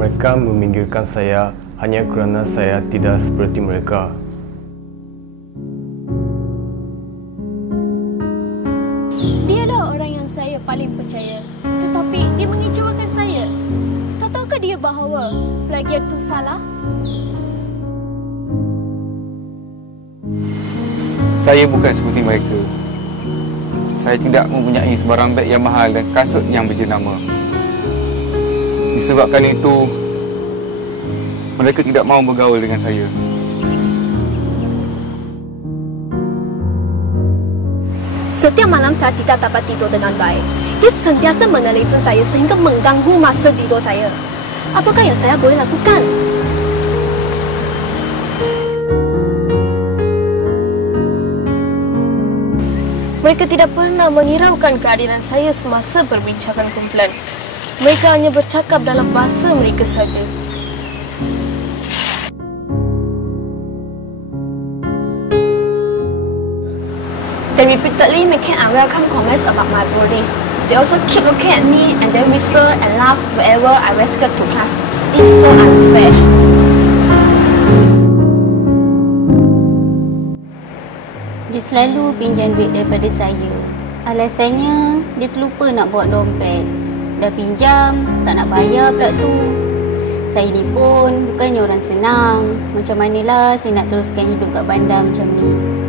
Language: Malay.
Mereka meminggirkan saya hanya kerana saya tidak seperti mereka. Dialah orang yang saya paling percaya, tetapi dia mengecewakan saya. Tak tahukah dia bahawa plagiat itu salah? Saya bukan seperti mereka. Saya tidak mempunyai sebarang beg yang mahal dan kasut yang berjenama. Disebabkan itu, mereka tidak mahu bergaul dengan saya. Setiap malam saya tidak dapat tidur dengan baik. Dia sentiasa menelpon saya sehingga mengganggu masa tidur saya. Apakah yang saya boleh lakukan? Mereka tidak pernah menghiraukan kehadiran saya semasa perbincangan kumpulan. Mereka hanya bercakap dalam bahasa mereka saja. They repeatedly making unwelcome comments about my belief. They also keep looking at me and then whisper and laugh whenever I escape to class. It's so unfair. Dia selalu pinjam duit daripada saya. Alasannya, dia terlupa nak bawa dompet. Dah pinjam, tak nak bayar pula tu. Saya ni pun bukannya orang senang. Macam manalah saya nak teruskan hidup kat bandar macam ni.